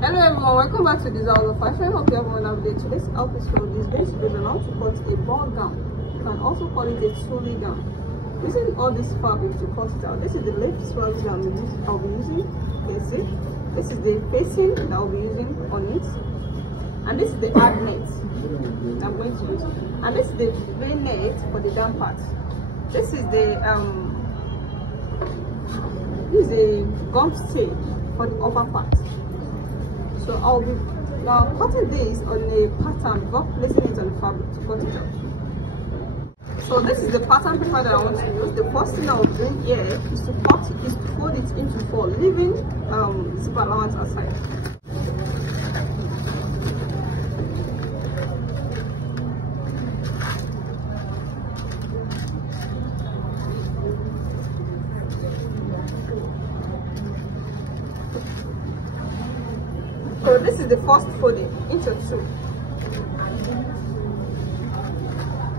Hello everyone, welcome back to Design Fashion. Hope everyone have a good day. Today's episode is going to be on how to cut a ball gown. You can also call it a tully gown. Using all these fabrics to cut it out. This is the left fabric that I'll be using. You can see. This is the facing that I'll be using on it. And this is the hard net I'm going to use. And this is the plain net for the down part. This is the gum stage for the upper part. So I'll be cutting this on a pattern before placing it on the fabric to cut it out. So this is the pattern paper that I want to use. The first thing I will do here is to fold it into four, leaving zip allowance aside. So this is the first folding into two,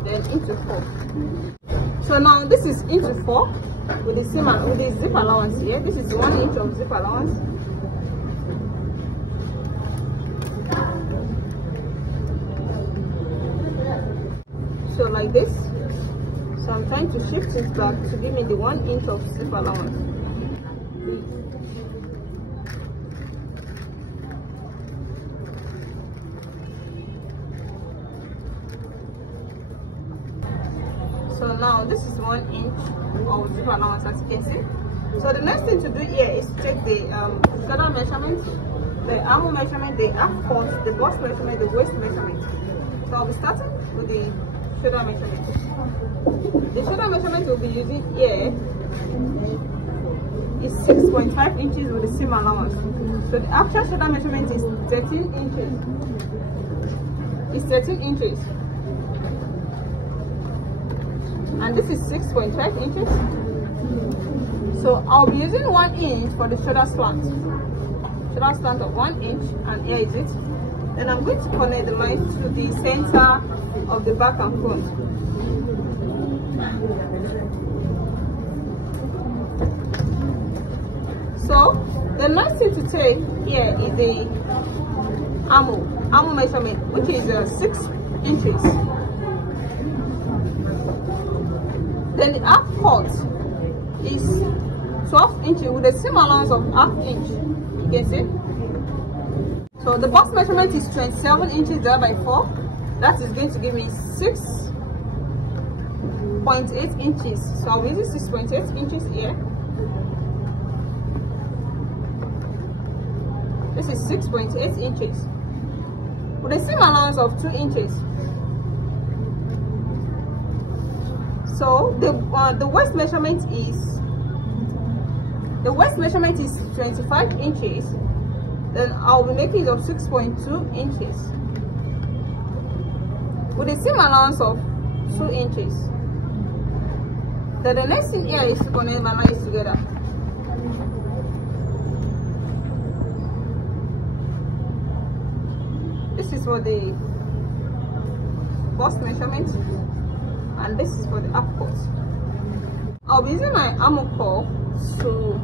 then into four. So now this is into four with the same with the zip allowance here. This is 1 inch of zip allowance. So like this. So I'm trying to shift it back to give me the 1 inch of zip allowance. So now this is 1 inch of zip allowance, as you can see. So the next thing to do here is to take the shoulder measurement, the arm measurement, the half cut, the bust measurement, the waist measurement. So I'll be starting with the shoulder measurement. The shoulder measurement we'll be using here is 6.5 inches with the seam allowance. So the actual shoulder measurement is 13 inches. It's 13 inches. And this is 6.5 inches. So I'll be using 1 inch for the shoulder slant. Shoulder slant of 1 inch, and here is it. Then I'm going to connect the line to the center of the back and front. So the next thing to take here is the arm measurement, which is 6 inches. Then the half cut is 12 inches with the same allowance of half inch. You can see. So the bust measurement is 27 inches divided by 4. That is going to give me 6.8 inches. So I'll be using 6.8 inches here. This is 6.8 inches with the same allowance of 2 inches. So the waist measurement is 25 inches. Then I'll be making it of 6.2 inches with the same allowance of 2 inches. Then the next thing here is to connect my lines together. This is for the bust measurement, and this is for the half cut. I'll be using my armor core to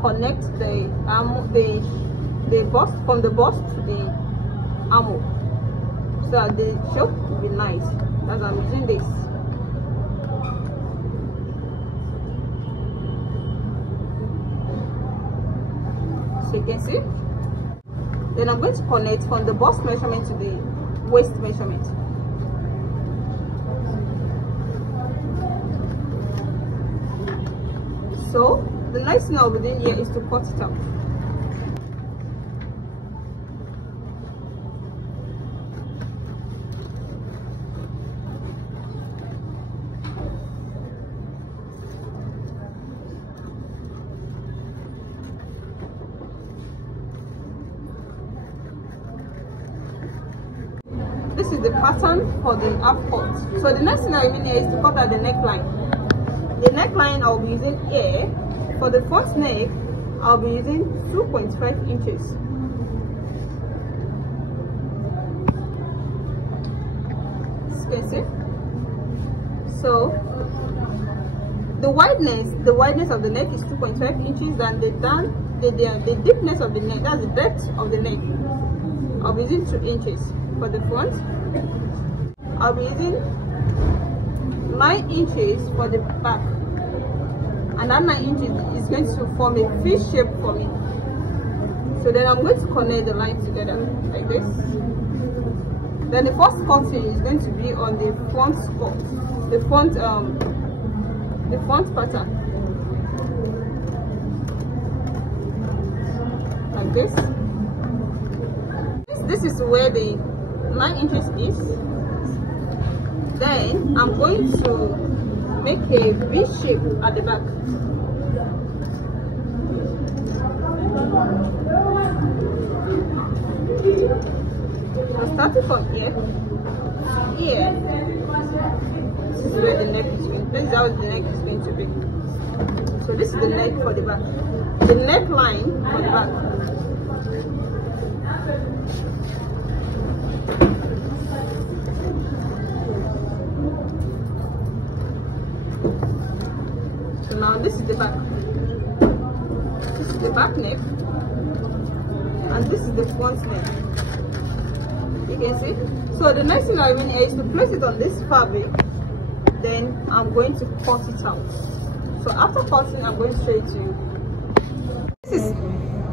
connect the bust from the bust to the armor, so that the shape will be nice. As I'm using this. So you can see. Then I'm going to connect from the bust measurement to the waist measurement. So the next thing I'll be doing here is to cut it out. This is the pattern for the half cut. So the next thing I mean here is to cut out the neckline. The neckline I'll be using here. For the front neck, I'll be using 2.5 inches. See? So the wideness of the neck is 2.5 inches, and the deepness of the neck, that's the depth of the neck, I'll be using 2 inches. For the front, I'll be using 9 inches for the back, and that 9 inches is going to form a fish shape for me. So then I'm going to connect the lines together like this. Then the first cutting is going to be on the front cut, the front pattern, like this. This is where the 9 inches is. Then I'm going to make a V shape at the back. So starting from here, this is where the neck is going. This is how the neck is going to be. So this is the neck for the back, the neckline for the back. So now this is the back. This is the back neck, and this is the front neck. You can see. So the next thing I mean is to place it on this fabric. Then I'm going to cut it out. So after cutting, I'm going to show it to you.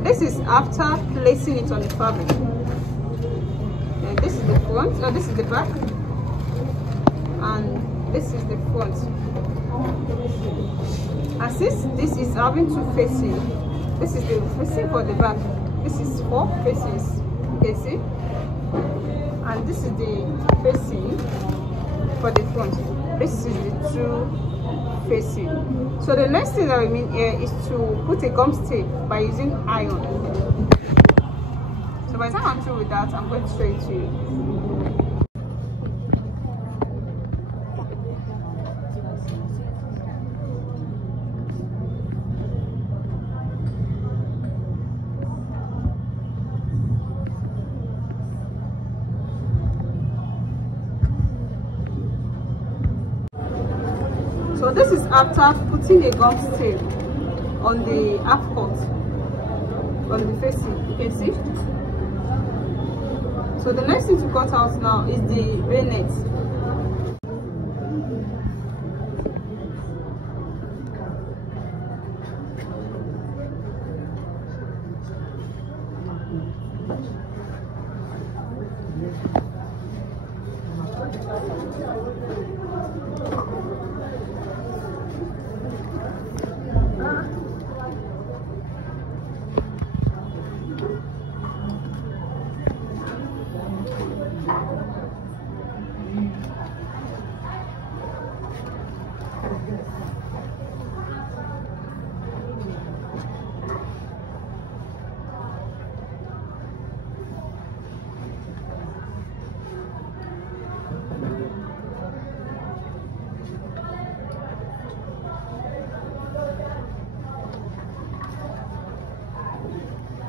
This is after placing it on the fabric. And this is the front, this is the back, and this is the front. And since this is having two facing, this is the facing for the back, this is 4 faces, you can see, and this is the facing for the front. This is the 2 facing. So the next thing that we mean here is to put a gum tape by using iron. So by the time I'm through with that, I'm going to show it to you. So this is after putting a gum tape on the half cut, on the facing, you can see. So the next thing to cut out now is the V-neck.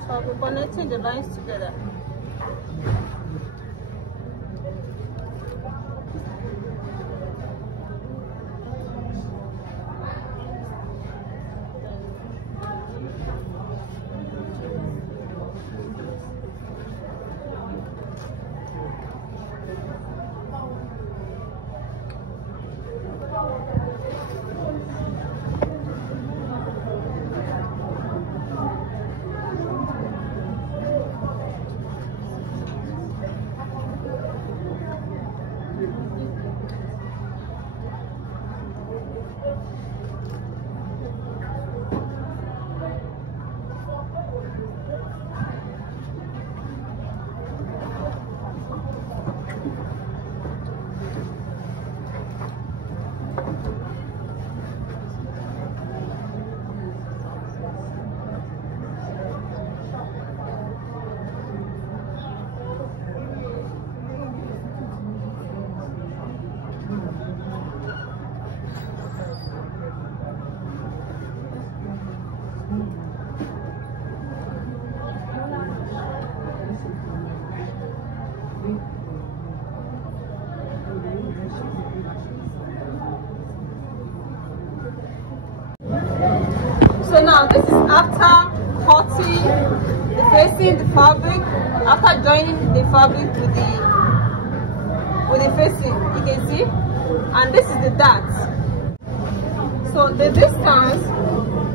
So I'll be connecting the lines together. now this is after cutting the facing, the fabric, after joining the fabric with the facing, you can see, and this is the dart. So the distance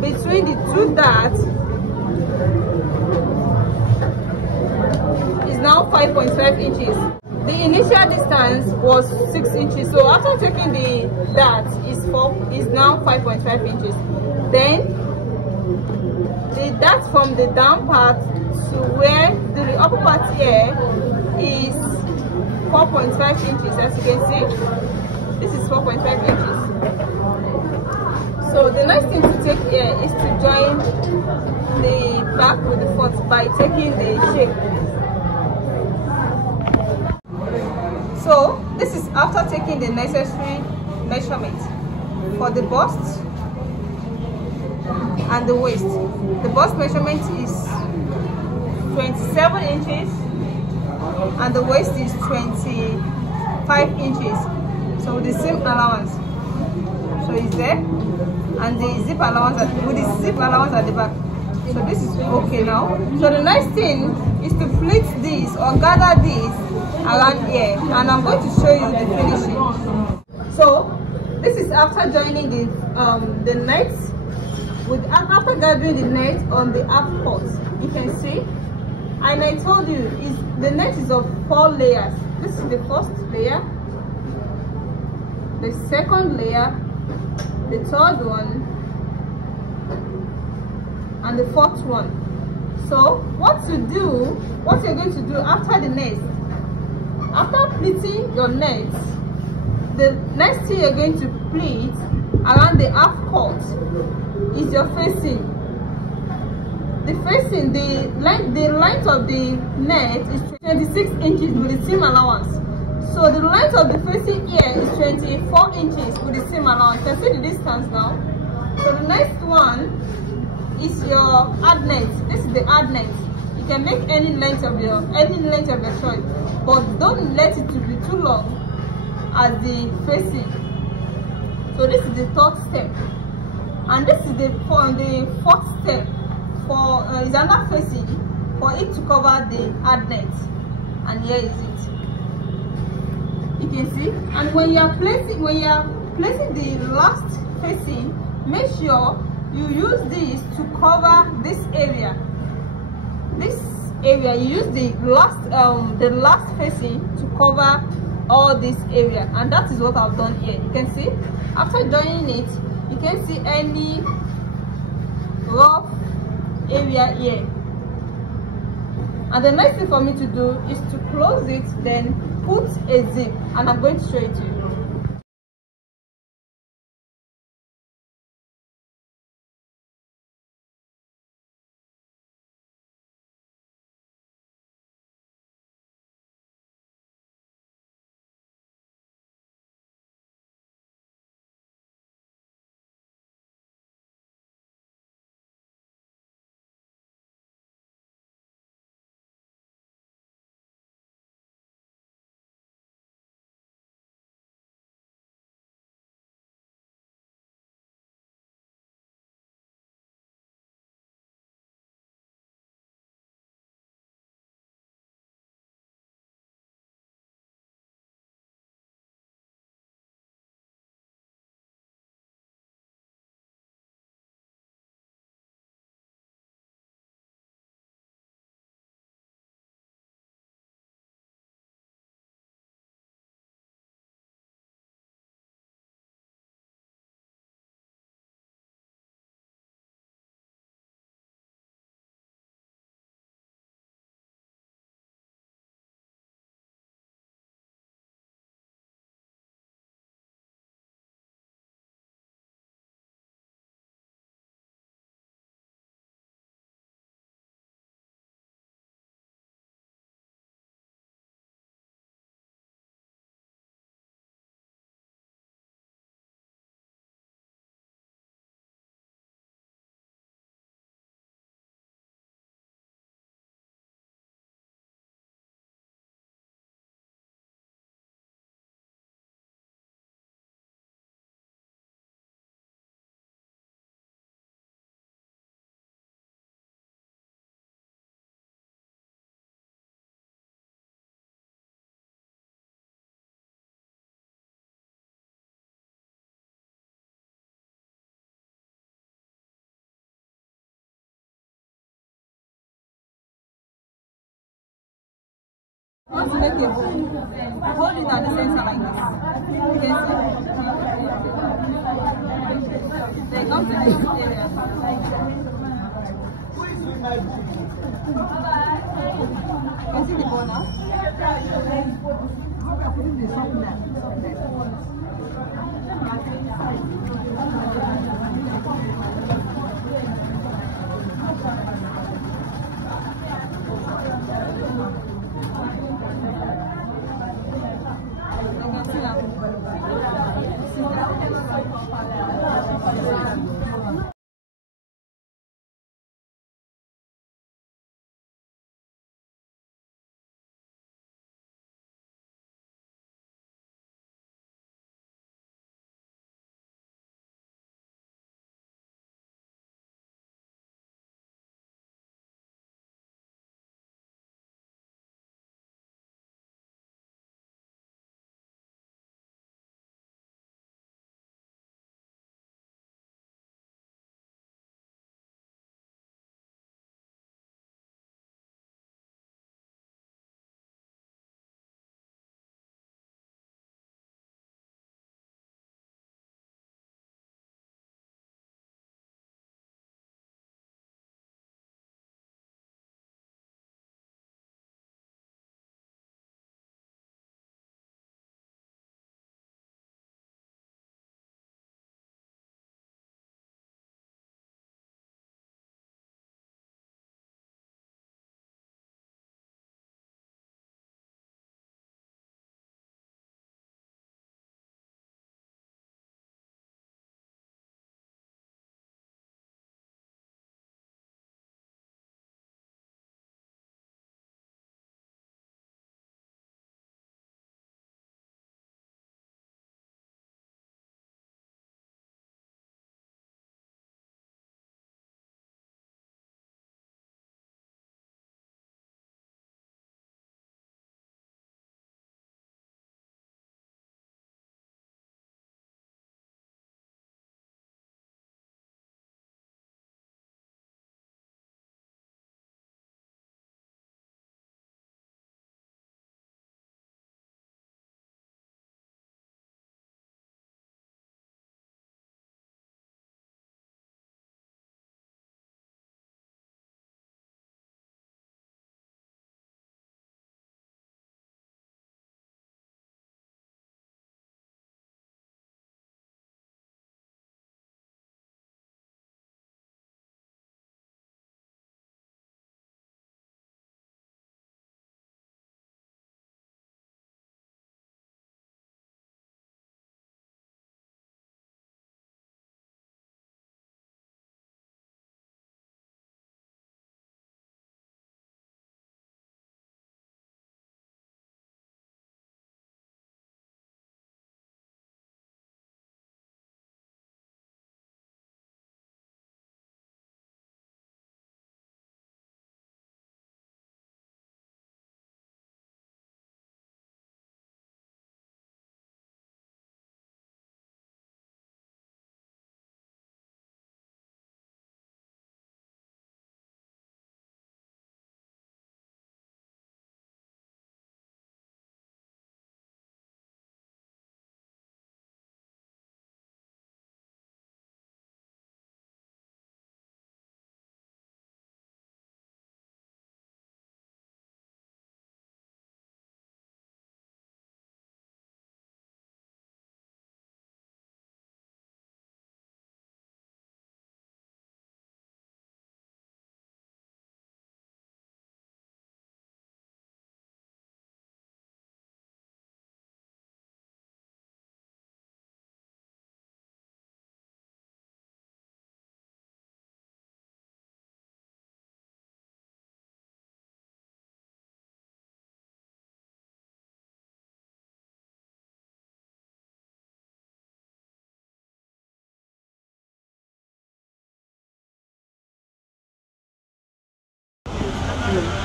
between the two darts is now 5.5 inches. The initial distance was 6 inches, so after taking the dart is now 5.5 inches. Then the dart from the down part to where the upper part here is 4.5 inches. As you can see, this is 4.5 inches. So the next thing to take here is to join the back with the front by taking the shape. So this is after taking the necessary measurement for the bust and the waist. The bust measurement is 27 inches and the waist is 25 inches. So with the seam allowance, so it's there, and the zip allowance with the zip allowance at the back. So this is okay now. So the next thing is to pleat this or gather this around here, and I'm going to show you the finishing. So this is after joining the net after gathering the net on the half part. You can see, and I told you the net is of 4 layers. This is the first layer, the second layer, the third one, and the fourth one. So what you're going to do after the net, after pleating your net, the next thing you're going to pleat around the half cut is your facing. The facing, the length of the net is 26 inches with the seam allowance. So the length of the facing here is 24 inches with the seam allowance. You can see the distance now. So the next one is your ad net. This is the ad net. You can make any length of your choice, but don't let it to be too long as the facing. So this is the third step, and this is the fourth step for is another facing for it to cover the ad net, and here is it. You can see, and when you are placing the last facing, make sure you use this to cover this area. You use the last facing to cover all this area, and that is what I've done here. You can see, after joining it, you can see any rough area here. And the next thing for me to do is to close it, then put a zip, and I'm going to show it to you. Want to make a bow. Hold it at the center like this. You can see. Then come to this area. You can see the bow now.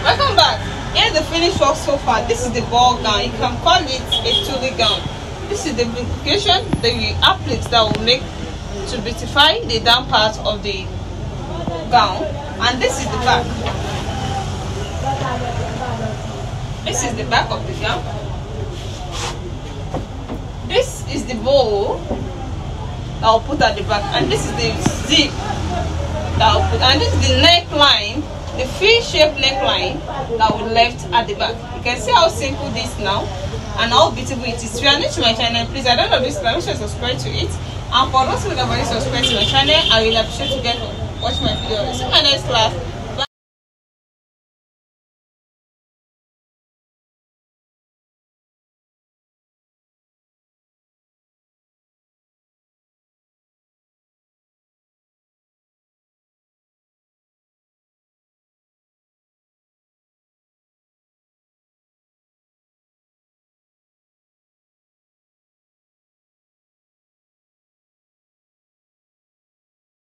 Welcome back. Here's the finished work so far. This is the ball gown. You can call it a tule gown. This is the application, the appliques that will make to beautify the down part of the gown, and this is the back. This this is the back of the gown. This is the bow that I'll put at the back, and this is the zip that I'll put, and this is the neckline, the V-shaped neckline that we left at the back. You can see how simple this now and how beautiful it is. If you are new to my channel, please, I don't know this, make sure you subscribe to it. And for those who have already subscribed to my channel, I will appreciate you get to watch my video. See my next class.